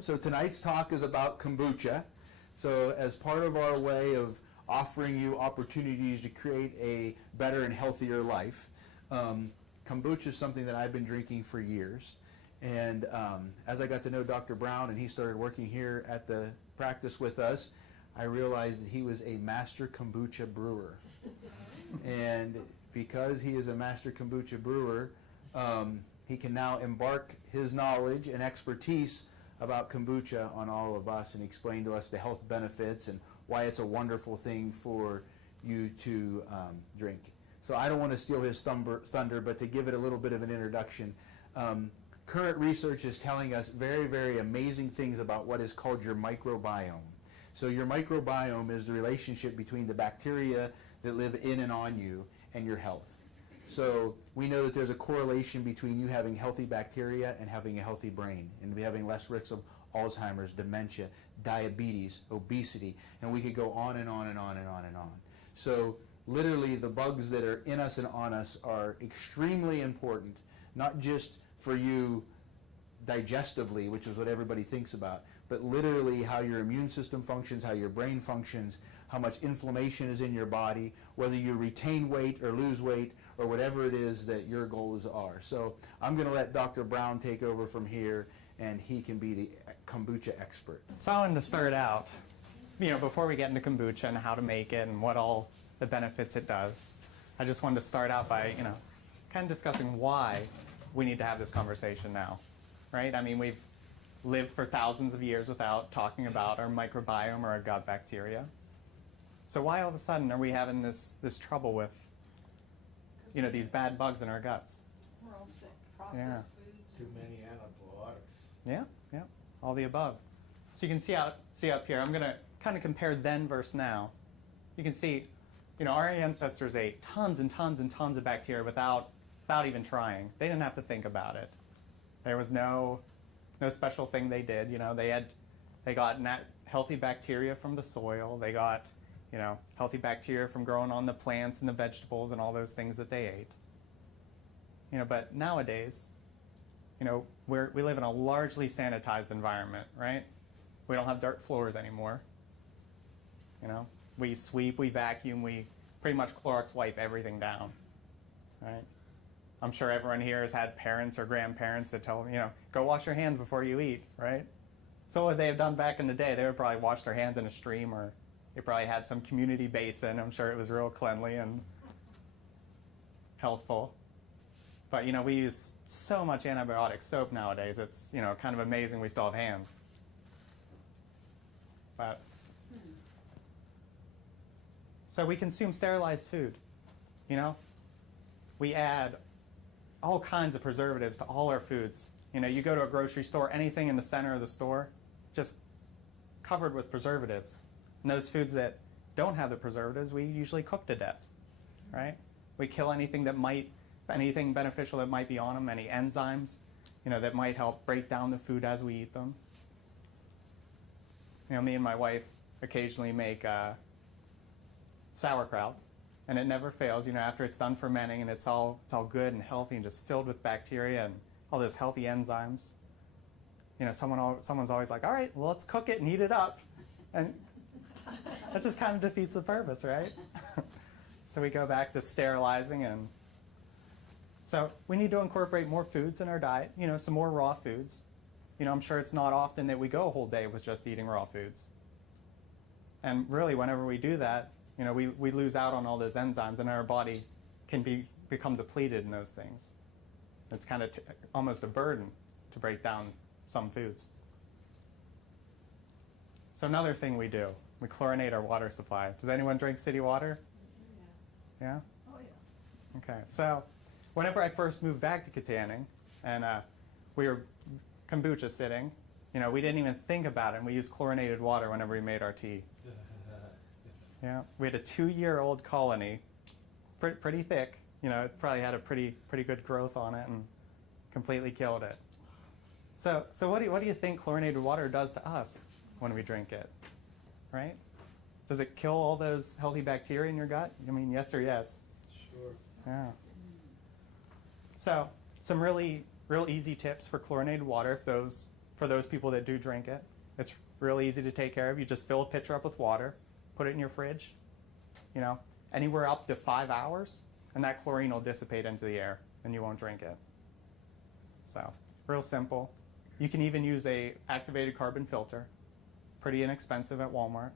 So tonight's talk is about kombucha. So as part of our way of offering you opportunities to create a better and healthier life, kombucha is something that I've been drinking for years. And as I got to know Dr. Brown and he started working here at the practice with us, I realized that he was a master kombucha brewer. And because he is a master kombucha brewer, he can now embark his knowledge and expertise about kombucha on all of us and explain to us the health benefits and why it's a wonderful thing for you to drink. So I don't want to steal his thunder, but to give it a little bit of an introduction, current research is telling us very, very amazing things about what is called your microbiome. So your microbiome is the relationship between the bacteria that live in and on you and your health. So we know that there's a correlation between you having healthy bacteria and having a healthy brain, and having less risk of Alzheimer's, dementia, diabetes, obesity, and we could go on and on and on and on and on. So literally the bugs that are in us and on us are extremely important, not just for you digestively, which is what everybody thinks about, but literally how your immune system functions, how your brain functions, how much inflammation is in your body, whether you retain weight or lose weight, or whatever it is that your goals are. So I'm going to let Dr. Brown take over from here, and he can be the kombucha expert. So I wanted to start out, before we get into kombucha and how to make it and what all the benefits it does, I just wanted to start out by, kind of discussing why we need to have this conversation now, right? I mean, we've lived for thousands of years without talking about our microbiome or our gut bacteria. So why all of a sudden are we having this trouble with these bad bugs in our guts? We're all sick. Processed food. Too many antibiotics. Yeah, all the above. So you can see up here, I'm going to kind of compare then versus now. You can see, our ancestors ate tons and tons and tons of bacteria without even trying. They didn't have to think about it. There was no special thing they did. They got healthy bacteria from the soil. They got healthy bacteria from growing on the plants and the vegetables and all those things that they ate. But nowadays, we live in a largely sanitized environment, right? We don't have dirt floors anymore. We sweep, we vacuum, we pretty much Clorox wipe everything down, right? I'm sure everyone here has had parents or grandparents that tell them, go wash your hands before you eat, right? So what they have done back in the day, they would probably wash their hands in a stream, or they probably had some community basin. I'm sure it was real cleanly and healthful. But we use so much antibiotic soap nowadays. It's kind of amazing we still have hands. But so we consume sterilized food. We add all kinds of preservatives to all our foods. You go to a grocery store, anything in the center of the store, just covered with preservatives. And those foods that don't have the preservatives, we usually cook to death, right? We kill anything beneficial that might be on them, any enzymes, that might help break down the food as we eat them. Me and my wife occasionally make sauerkraut, and it never fails. After it's done fermenting and it's all good and healthy and just filled with bacteria and all those healthy enzymes. Someone's always like, all right, well, let's cook it and heat it up, and that just kind of defeats the purpose, right? So we go back to sterilizing, and so we need to incorporate more foods in our diet, some more raw foods. I'm sure it's not often that we go a whole day with just eating raw foods. And really, whenever we do that, we lose out on all those enzymes, and our body can become depleted in those things. It's kind of almost a burden to break down some foods. So another thing we do, we chlorinate our water supply. Does anyone drink city water? Yeah? Oh, yeah. Okay, so whenever I first moved back to Katanning, and we were kombucha sitting, we didn't even think about it, and we used chlorinated water whenever we made our tea. Yeah, we had a 2-year-old colony, pretty thick. It probably had a pretty good growth on it and completely killed it. So what do you think chlorinated water does to us when we drink it, right? Does it kill all those healthy bacteria in your gut? I mean, yes or yes? Sure. Yeah. So some real easy tips for chlorinated water, for for those people that do drink it. It's really easy to take care of. You just fill a pitcher up with water, put it in your fridge, anywhere up to 5 hours, and that chlorine will dissipate into the air and you won't drink it. So, real simple. You can even use a activated carbon filter, pretty inexpensive at Walmart.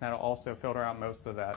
That'll also filter out most of that